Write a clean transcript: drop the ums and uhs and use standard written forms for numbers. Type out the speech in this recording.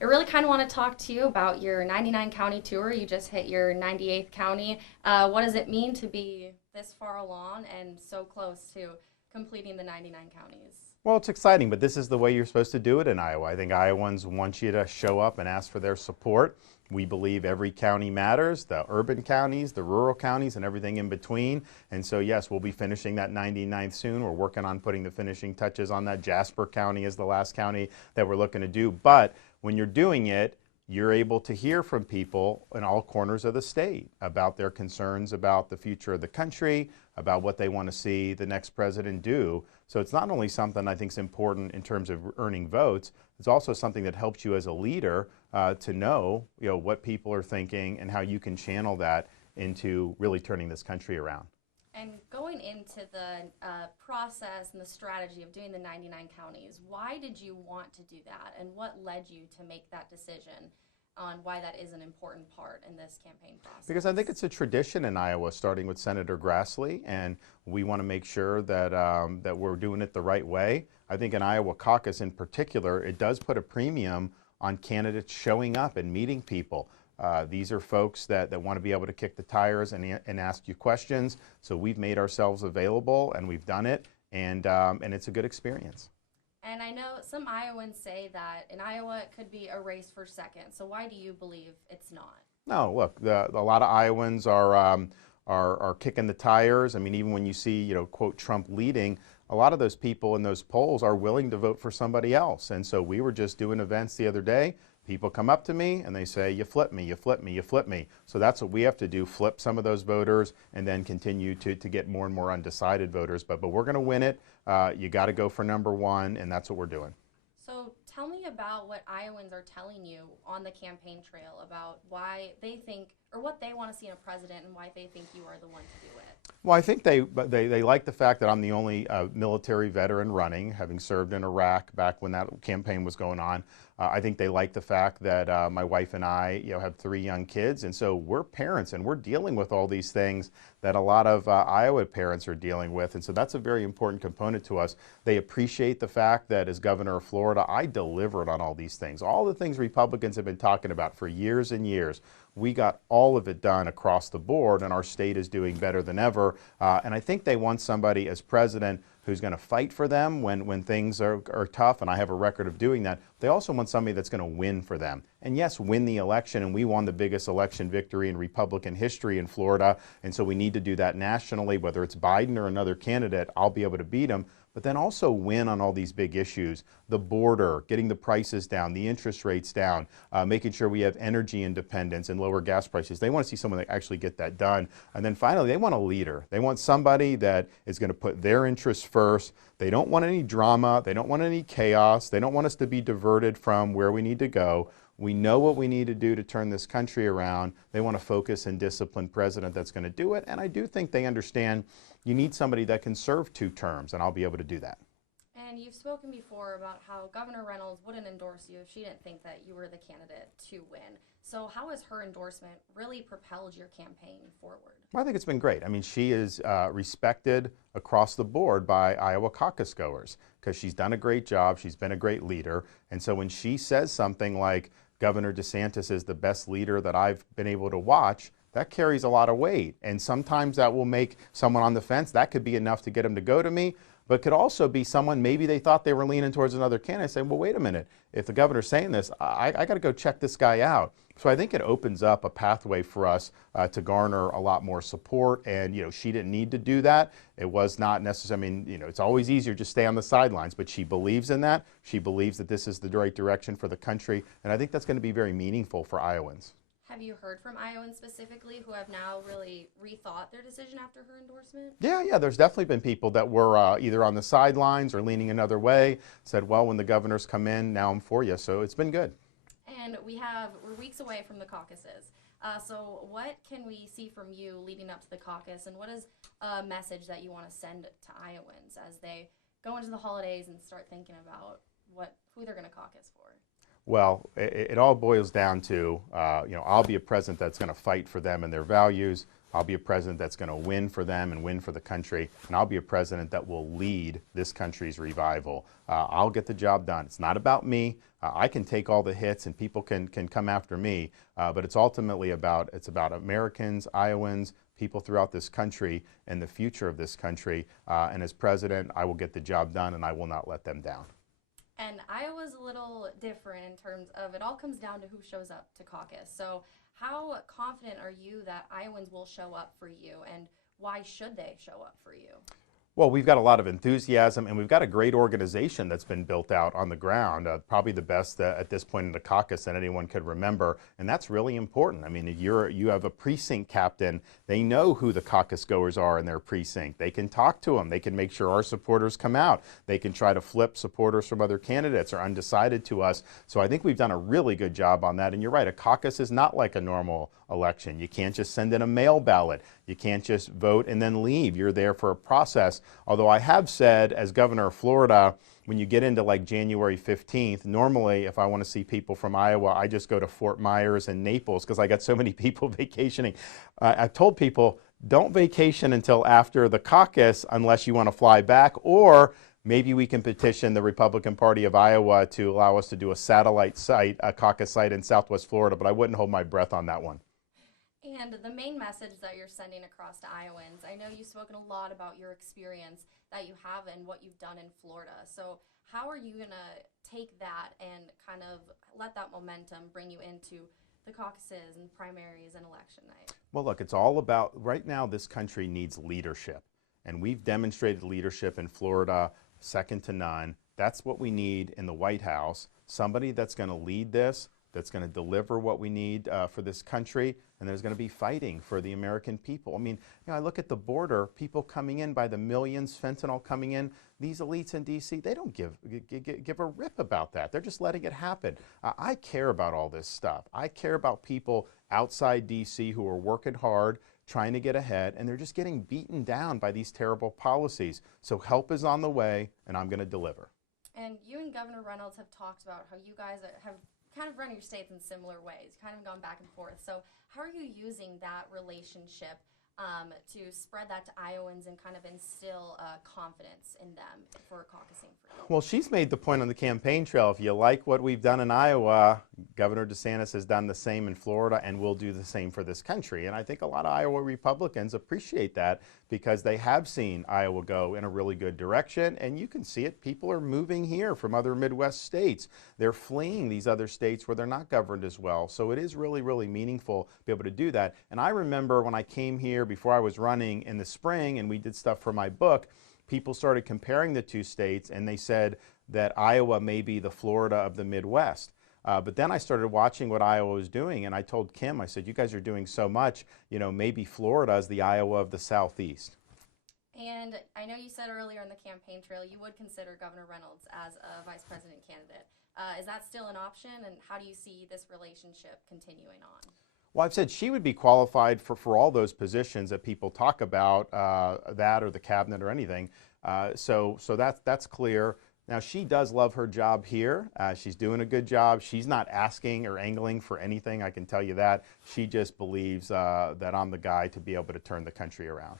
I really kind of want to talk to you about your 99 county tour. You just hit your 98th county. What does it mean to be this far along and so close to completing the 99 counties? Well, it's exciting, but this is the way you're supposed to do it in Iowa. I think Iowans want you to show up and ask for their support. We believe every county matters, the urban counties, the rural counties, and everything in between. And so, yes, we'll be finishing that 99th soon. We're working on putting the finishing touches on that. Jasper County is the last county that we're looking to do. But when you're doing it, you're able to hear from people in all corners of the state about their concerns about the future of the country, about what they want to see the next president do. So it's not only something I think is important in terms of earning votes, it's also something that helps you as a leader to know, what people are thinking and how you can channel that into really turning this country around. And going into the process and the strategy of doing the 99 counties, why did you want to do that? And what led you to make that decision on why that is an important part in this campaign process? Because I think it's a tradition in Iowa, starting with Senator Grassley, and we want to make sure that, that we're doing it the right way. I think in Iowa Caucus in particular, it does put a premium on candidates showing up and meeting people. These are folks that want to be able to kick the tires and ask you questions. So we've made ourselves available and we've done it, and it's a good experience. And I know some Iowans say that in Iowa it could be a race for second. So why do you believe it's not? No, look, a lot of Iowans are kicking the tires. I mean, even when you see, quote, Trump leading, a lot of those people in those polls are willing to vote for somebody else. And so we were just doing events the other day. People come up to me and they say, you flip me, you flip me, you flip me. So that's what we have to do, flip some of those voters and then continue to get more and more undecided voters. But we're going to win it. You got to go for number one, and that's what we're doing. So tell me about what Iowans are telling you on the campaign trail about why they think, or what they want to see in a president and why they think you are the one to do it. Well, I think they like the fact that I'm the only military veteran running, having served in Iraq back when that campaign was going on. I think they like the fact that my wife and I, have 3 young kids, and so we're parents and we're dealing with all these things that a lot of Iowa parents are dealing with, and so that's a very important component to us. They appreciate the fact that as governor of Florida, I delivered on all these things, all the things Republicans have been talking about for years and years. We got all of it done across the board, and our state is doing better than ever. And I think they want somebody as president who's going to fight for them when things are tough, and I have a record of doing that. They also want somebody that's going to win for them. And yes, win the election, and we won the biggest election victory in Republican history in Florida, and so we need to do that nationally, whether it's Biden or another candidate, I'll be able to beat him. But then also win on all these big issues, the border, getting the prices down, the interest rates down, making sure we have energy independence and lower gas prices. They want to see someone that actually get that done. And then finally, they want a leader. They want somebody that is going to put their interests first. They don't want any drama. They don't want any chaos. They don't want us to be diverted from where we need to go. We know what we need to do to turn this country around. They want a focused and disciplined president that's going to do it. And I do think they understand you need somebody that can serve 2 terms, and I'll be able to do that. And you've spoken before about how Governor Reynolds wouldn't endorse you if she didn't think that you were the candidate to win. So how has her endorsement really propelled your campaign forward? Well, I think it's been great. I mean, she is respected across the board by Iowa Caucus goers because she's done a great job. She's been a great leader. And so when she says something like, Governor DeSantis is the best leader that I've been able to watch, that carries a lot of weight. And sometimes that will make someone on the fence. That could be enough to get them to go to me, but could also be someone, maybe they thought they were leaning towards another candidate, saying, well, wait a minute, if the governor's saying this, I got to go check this guy out. So I think it opens up a pathway for us to garner a lot more support. And, she didn't need to do that. It was not necessary. I mean, it's always easier to stay on the sidelines, but she believes in that. She believes that this is the right direction for the country. And I think that's going to be very meaningful for Iowans. Have you heard from Iowans specifically who have now really rethought their decision after her endorsement? Yeah, there's definitely been people that were either on the sidelines or leaning another way, said, well, when the governors come in, now I'm for you. So it's been good. And we're weeks away from the caucuses. So what can we see from you leading up to the caucus, and what is a message that you want to send to Iowans as they go into the holidays and start thinking about who they're going to caucus for? Well, it all boils down to, I'll be a president that's going to fight for them and their values. I'll be a president that's going to win for them and win for the country, and I'll be a president that will lead this country's revival. I'll get the job done. It's not about me. I can take all the hits and people can come after me, but it's ultimately about Americans, Iowans, people throughout this country and the future of this country. And as president, I will get the job done and I will not let them down. And Iowa's a little different in terms of it all comes down to who shows up to caucus. So how confident are you that Iowans will show up for you, and why should they show up for you? Well, we've got a lot of enthusiasm, and we've got a great organization that's been built out on the ground, probably the best at this point in the caucus that anyone could remember, and that's really important. I mean, you have a precinct captain. They know who the caucus goers are in their precinct. They can talk to them. They can make sure our supporters come out. They can try to flip supporters from other candidates or undecided to us. So I think we've done a really good job on that, and you're right, a caucus is not like a normal election. You can't just send in a mail ballot. You can't just vote and then leave. You're there for a process. Although I have said, as governor of Florida, when you get into like January 15th, normally if I want to see people from Iowa, I just go to Fort Myers and Naples because I got so many people vacationing. I've told people, don't vacation until after the caucus unless you want to fly back, or maybe we can petition the Republican Party of Iowa to allow us to do a satellite site, a caucus site in Southwest Florida, but I wouldn't hold my breath on that one. And the main message that you're sending across to Iowans, I know you've spoken a lot about your experience that you have and what you've done in Florida. So how are you going to take that and kind of let that momentum bring you into the caucuses and primaries and election night? Well, look, it's all about, right now this country needs leadership. And we've demonstrated leadership in Florida, second to none. That's what we need in the White House. Somebody that's going to lead this, that's going to deliver what we need for this country, and there's going to be fighting for the American people. I mean, you know, I look at the border, people coming in by the millions, fentanyl coming in. These elites in D.C., they don't give a rip about that. They're just letting it happen. I care about all this stuff. I care about people outside D.C. who are working hard, trying to get ahead, and they're just getting beaten down by these terrible policies. So help is on the way, and I'm going to deliver. And you and Governor Reynolds have talked about how you guys have kind of run your states in similar ways, kind of gone back and forth. So how are you using that relationship to spread that to Iowans and kind of instill confidence in them for caucusing for you? Well, she's made the point on the campaign trail, if you like what we've done in Iowa, Governor DeSantis has done the same in Florida and will do the same for this country. And I think a lot of Iowa Republicans appreciate that because they have seen Iowa go in a really good direction. And you can see it. People are moving here from other Midwest states. They're fleeing these other states where they're not governed as well. So it is really, really meaningful to be able to do that. And I remember when I came here before I was running in the spring and we did stuff for my book, people started comparing the two states and they said that Iowa may be the Florida of the Midwest. But then I started watching what Iowa was doing, and I told Kim, I said, you guys are doing so much, you know, maybe Florida is the Iowa of the Southeast. And I know you said earlier in the campaign trail you would consider Governor Reynolds as a vice president candidate. Is that still an option, and how do you see this relationship continuing on? Well, I've said she would be qualified for all those positions that people talk about, that or the cabinet or anything. So that's clear. Now, she does love her job here. She's doing a good job. She's not asking or angling for anything, I can tell you that. She just believes that I'm the guy to be able to turn the country around.